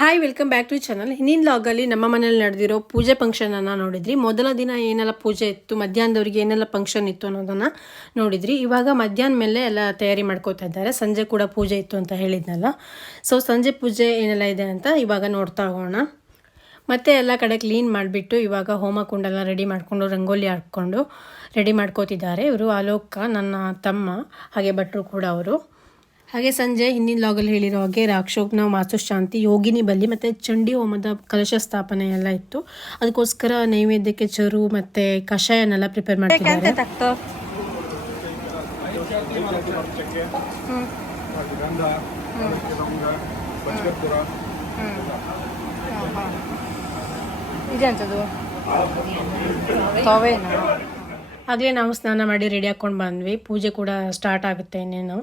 Hi welcome back to channel. ಹಿಂದಿನ ಲಾಗಲ್ಲಿ ನಮ್ಮ ಮನೇಲಿ ನಡೆದಿರೋ ಪೂಜೆ ಫಂಕ್ಷನನ್ನು ನೋಡಿದ್ರಿ. ಮೊದಲ ದಿನ ಏನೆಲ್ಲ ಪೂಜೆ ಇತ್ತು, ಮಧ್ಯಾಹ್ನದವರಿಗೆ ಏನೆಲ್ಲ ಫಂಕ್ಷನ್ ಇತ್ತು ಅನ್ನೋದನ್ನು ನೋಡಿದ್ರಿ. ಇವಾಗ ಮಧ್ಯಾಹ್ನ ಮೇಲೆ ಎಲ್ಲ ತಯಾರಿ ಮಾಡ್ಕೋತಾ ಇದ್ದಾರೆ. ಸಂಜೆ ಕೂಡ ಪೂಜೆ ಇತ್ತು ಅಂತ ಹೇಳಿದ್ನಲ್ಲ. ಸೊ ಸಂಜೆ ಪೂಜೆ ಏನೆಲ್ಲ ಇದೆ ಅಂತ ಇವಾಗ ನೋಡ್ತಾ ಹೋಗೋಣ. ಮತ್ತೆ ಎಲ್ಲ ಕಡೆ ಕ್ಲೀನ್ ಮಾಡಿಬಿಟ್ಟು ಇವಾಗ ಹೋಮ ಕುಂಡೆಲ್ಲ ರೆಡಿ ಮಾಡಿಕೊಂಡು ರಂಗೋಲಿ ಹಾಕ್ಕೊಂಡು ರೆಡಿ ಮಾಡ್ಕೋತಿದ್ದಾರೆ. ಇವರು ಆಲೋಕ, ನನ್ನ ತಮ್ಮ, ಹಾಗೆ ಭಟ್ರು ಕೂಡ ಅವರು. ಹಾಗೆ ಸಂಜೆ ಹಿಂದಿನ ಲಾಗಲ್ಲಿ ಹೇಳಿರೋ ಹಾಗೆ ರಾಕ್ಷೋಗ್ನ ಮಾತೃಶಾಂತಿ, ಯೋಗಿನಿ ಬಲಿ ಮತ್ತು ಚಂಡಿ ಹೋಮದ ಕಲಶ ಸ್ಥಾಪನೆ ಎಲ್ಲ ಇತ್ತು. ಅದಕ್ಕೋಸ್ಕರ ನೈವೇದ್ಯಕ್ಕೆ ಚರು ಮತ್ತು ಕಷಾಯನೆಲ್ಲ ಪ್ರಿಪೇರ್ ಮಾಡ್ತಿದ್ದಾರೆ. ಆಗಲೇ ನಾವು ಸ್ನಾನ ಮಾಡಿ ರೆಡಿ ಹಾಕ್ಕೊಂಡು ಬಂದ್ವಿ. ಪೂಜೆ ಕೂಡ ಸ್ಟಾರ್ಟ್ ಆಗುತ್ತೆ ಇನ್ನೇನು.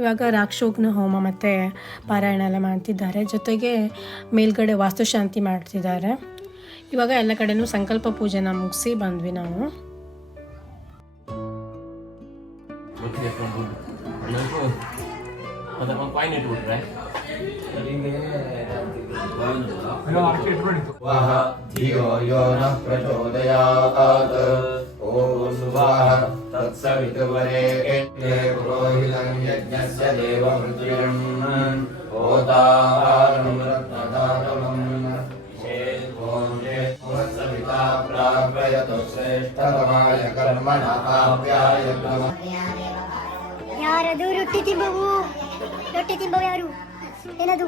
ಇವಾಗ ರಾಕ್ಷೋಗ್ನ ಹೋಮ ಮತ್ತು ಪಾರಾಯಣ ಎಲ್ಲ ಮಾಡ್ತಿದ್ದಾರೆ. ಜೊತೆಗೆ ಮೇಲ್ಗಡೆ ವಾಸ್ತುಶಾಂತಿ ಮಾಡ್ತಿದ್ದಾರೆ. ಇವಾಗ ಎಲ್ಲ ಕಡೆನೂ ಸಂಕಲ್ಪ ಪೂಜೆನ ಮುಗಿಸಿ ಬಂದ್ವಿ ನಾವು. तत्सवितुर्वरेण्ये पुरोहितं यज्ञस्य देवमृत्युं होतारं रत्नदातमं सविता प्राप्यतो श्रेष्ठतमाय कर्मणः आप्यायतम्. ಯಾರದು ರೊಟ್ಟಿ ತಿಂಬವು ಯಾರು ಏನದು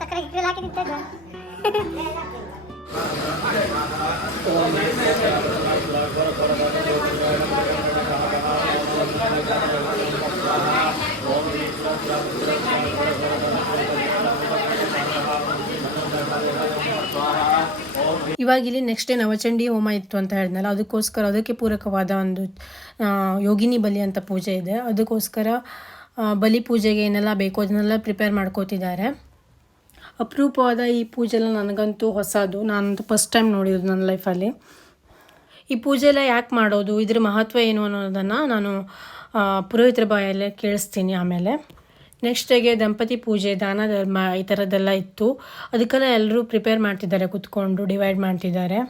ಸಕ್ಕರೆ ಗಿಕ್ಕರೆ ಹಾಕಿ ತಿಂತದ. ಇವಾಗ ಇಲ್ಲಿ ನೆಕ್ಸ್ಟ್ ಡೇ ನವಚಂಡಿ ಹೋಮ ಇತ್ತು ಅಂತ ಹೇಳಿದ್ನಲ್ಲ, ಅದಕ್ಕೋಸ್ಕರ ಅದಕ್ಕೆ ಪೂರಕವಾದ ಒಂದು ಯೋಗಿನಿ ಬಲಿ ಅಂತ ಪೂಜೆ ಇದೆ. ಅದಕ್ಕೋಸ್ಕರ ಬಲಿ ಪೂಜೆಗೆ ಏನೆಲ್ಲ ಬೇಕೋ ಅದನ್ನೆಲ್ಲ ಪ್ರಿಪೇರ್ ಮಾಡ್ಕೋತಿದ್ದಾರೆ. ಅಪರೂಪವಾದ ಈ ಪೂಜೆ ಎಲ್ಲ ನನಗಂತೂ ಹೊಸದು. ನಾನಂತೂ ಫಸ್ಟ್ ಟೈಮ್ ನೋಡಿರೋದು ನನ್ನ ಲೈಫಲ್ಲಿ. ಈ ಪೂಜೆ ಎಲ್ಲ ಯಾಕೆ ಮಾಡೋದು, ಇದ್ರ ಮಹತ್ವ ಏನು ಅನ್ನೋದನ್ನು ನಾನು ಪುರೋಹಿತರ ಬಾಯಲ್ಲೇ ಕೇಳಿಸ್ತೀನಿ. ಆಮೇಲೆ ನೆಕ್ಸ್ಟ್ ಡೇಗೆ ದಂಪತಿ ಪೂಜೆ, ದಾನ ಧರ್ಮ, ಈ ಥರದ್ದೆಲ್ಲ ಇತ್ತು. ಅದಕ್ಕೆಲ್ಲ ಎಲ್ಲರೂ ಪ್ರಿಪೇರ್ ಮಾಡ್ತಿದ್ದಾರೆ, ಕೂತ್ಕೊಂಡು ಡಿವೈಡ್ ಮಾಡ್ತಿದ್ದಾರೆ.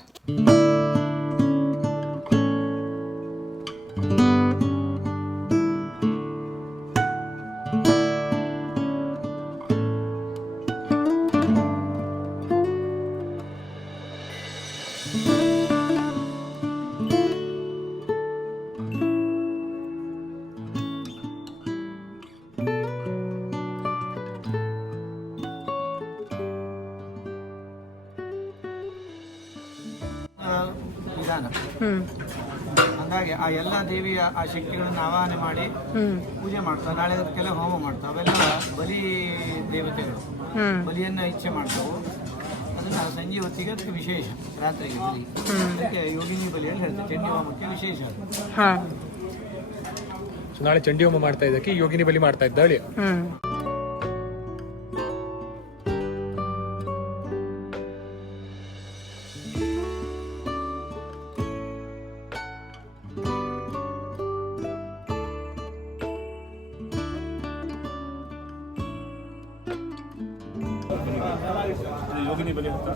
ವಿಧಾನ ಹಾಗಾಗಿ ಆ ಎಲ್ಲ ದೇವಿಯ ಆ ಶಕ್ತಿಗಳನ್ನು ಆವಾಹನೆ ಮಾಡಿ ಪೂಜೆ ಮಾಡ್ತಾವೆ. ನಾಳೆ ಅದಕ್ಕೆಲ್ಲ ಹೋಮ ಮಾಡ್ತಾವೆ. ಅವೆಲ್ಲ ಬಲಿ ದೇವತೆಗಳು ಬಲಿಯನ್ನ ಇಚ್ಛೆ ಮಾಡ್ತಾವು. ಅದನ್ನ ಸಂಜೆ ಹೊತ್ತಿಗೆ ಅದಕ್ಕೆ ವಿಶೇಷ, ರಾತ್ರಿಗೆ ಬಲಿ. ಅದಕ್ಕೆ ಯೋಗಿನಿ ಬಲಿಯಲ್ಲಿ ಹೇಳ್ತಾರೆ. ಚಂಡಿ ಹೋಮಕ್ಕೆ ವಿಶೇಷ ಅದು. ನಾಳೆ ಚಂಡಿ ಹೋಮ ಮಾಡ್ತಾ ಇದ್ದಕ್ಕೆ ಯೋಗಿನಿ ಬಲಿ ಮಾಡ್ತಾ ಇದ್ದಾಳೆ. ಯೋಗಿನಿ ಬಲಿ ಅಂತ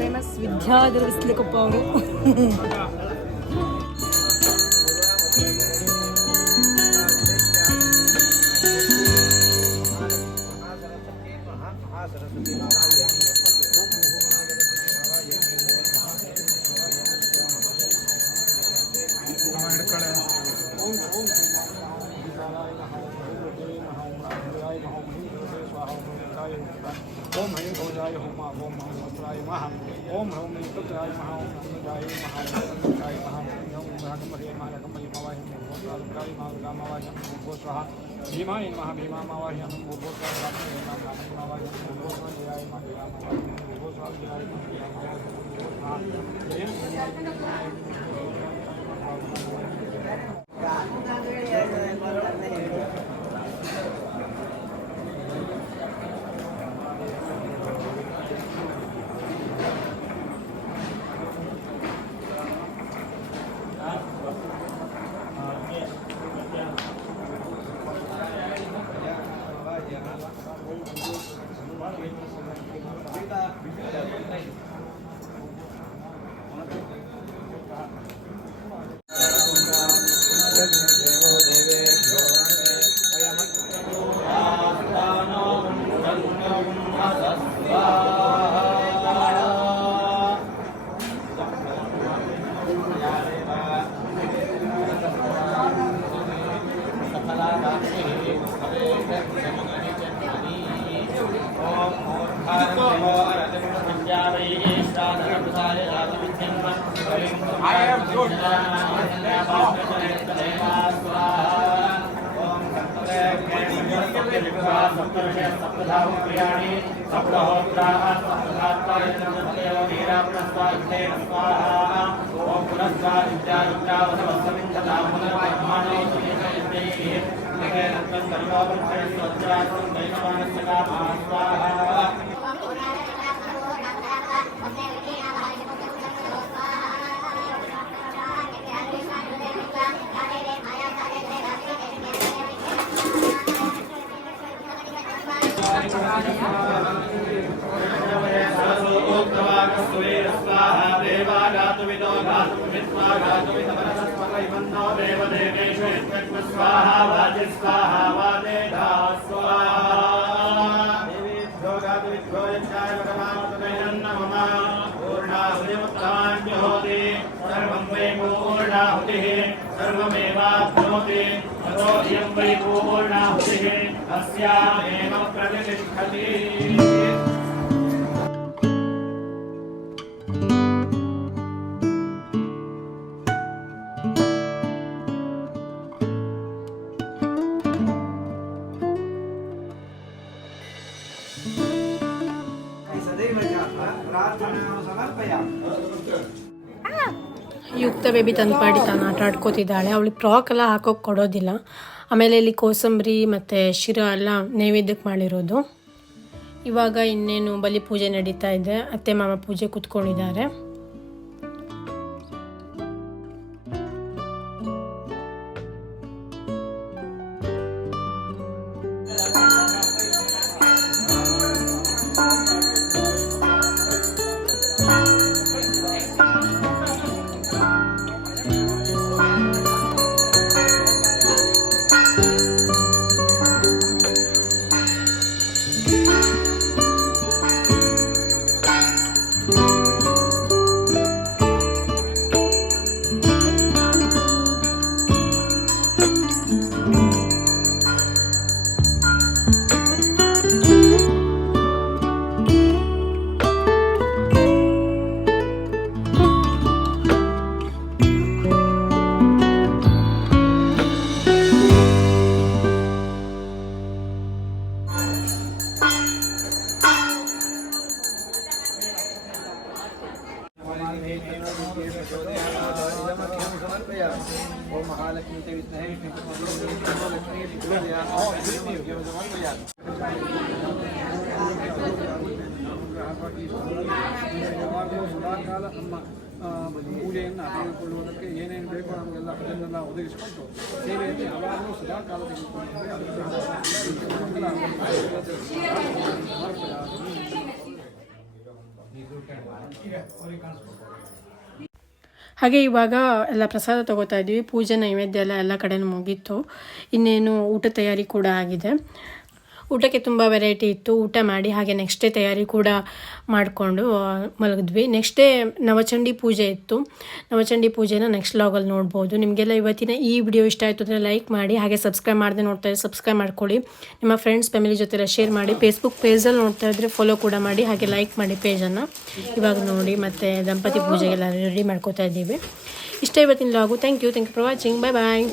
ಫೇಮಸ್ ವಿದ್ಯಾಧರಿಸ್ಲಿಕ್ಕಪ್ಪ ಅವರು. ओम ह्रीं भोजाय होमा ओम ह्रीं वस्त्राय महा ओम ह्रीं पुत्राय महा ओम नंदाय महा नंदाय महा ओम रागमरे महागमये मवाय भीमाय नमः भीमामावाह्यं भूर्भुवः स्वः भीमामावाह्यं भूर्भुवः स्वः जयाय नमः जयामावाह्यं भूर्भुवः स्वः जयाय नमः सर्वमेवाप्नोति ततो इयं वै पूर्णाहुतिः अस्यामेव प्रतिष्ठति। ಯುಕ್ತ ಬೇಬಿ ತಂದ್ಪಾಡಿ ತಾನು ಆಟ ಆಡ್ಕೋತಿದ್ದಾಳೆ. ಅವಳಿಗೆ ಫ್ರಾಕ್ ಎಲ್ಲ ಹಾಕೋಕೆ ಕೊಡೋದಿಲ್ಲ. ಆಮೇಲೆ ಇಲ್ಲಿ ಕೋಸಂಬರಿ ಮತ್ತು ಶಿರಾ ಎಲ್ಲ ನೈವೇದ್ಯಕ್ಕೆ ಮಾಡಿರೋದು. ಇವಾಗ ಇನ್ನೇನು ಬಲಿ ಪೂಜೆ ನಡೀತಾ ಇದೆ. ಅತ್ತೆ ಮಾಮ ಪೂಜೆ ಕೂತ್ಕೊಂಡಿದ್ದಾರೆ. ಪೂಜೆಯನ್ನು ತೆಗೆದುಕೊಳ್ಳುವುದಕ್ಕೆ ಏನೇನು ಬೇಕೋ ನಮಗೆಲ್ಲ ಅದನ್ನೆಲ್ಲ ಒದಗಿಸಿಕೊಂಡು ಸೇವೆಯನ್ನು ಯಾವಾಗಲೂ ಸದಾ ಕಾಲ ಹಾಗೆ ಇವಾಗ ಎಲ್ಲ ಪ್ರಸಾದ ತಗೋತಾ ಇದ್ದೀವಿ. ಪೂಜೆ ನೈವೇದ್ಯ ಎಲ್ಲ ಕಡೆನೂ ಮುಗೀತು. ಇನ್ನೇನು ಊಟ ತಯಾರಿ ಕೂಡ ಆಗಿದೆ. ಊಟಕ್ಕೆ ತುಂಬ ವೆರೈಟಿ ಇತ್ತು. ಊಟ ಮಾಡಿ ಹಾಗೆ ನೆಕ್ಸ್ಟ್ ಡೇ ತಯಾರಿ ಕೂಡ ಮಾಡಿಕೊಂಡು ಮಲಗಿದ್ವಿ. ನೆಕ್ಸ್ಟ್ ಡೇ ನವಚಂಡಿ ಪೂಜೆ ಇತ್ತು. ನವಚಂಡಿ ಪೂಜೆನ ನೆಕ್ಸ್ಟ್ ವ್ಲಾಗಲ್ಲಿ ನೋಡ್ಬೋದು. ನಿಮಗೆಲ್ಲ ಇವತ್ತಿನ ಈ ವಿಡಿಯೋ ಇಷ್ಟ ಆಯಿತು ಅಂದರೆ ಲೈಕ್ ಮಾಡಿ, ಹಾಗೆ ಸಬ್ಸ್ಕ್ರೈಬ್ ಮಾಡದೆ ನೋಡ್ತಾ ಇದ್ದರೆ ಸಬ್ಸ್ಕ್ರೈಬ್ ಮಾಡ್ಕೊಳ್ಳಿ. ನಿಮ್ಮ ಫ್ರೆಂಡ್ಸ್ ಫ್ಯಾಮಿಲಿ ಜೊತೆ ಶೇರ್ ಮಾಡಿ. ಫೇಸ್ಬುಕ್ ಪೇಜಲ್ಲಿ ನೋಡ್ತಾ ಇದ್ದರೆ ಫಾಲೋ ಕೂಡ ಮಾಡಿ, ಹಾಗೆ ಲೈಕ್ ಮಾಡಿ ಪೇಜನ್ನು. ಇವಾಗ ನೋಡಿ ಮತ್ತು ದಂಪತಿ ಪೂಜೆಗೆಲ್ಲ ರೆಡಿ ಮಾಡ್ಕೋತಾ ಇದ್ದೀವಿ. ಇಷ್ಟ ಇವತ್ತಿನ vlog. Thank you for watching. Bye bye.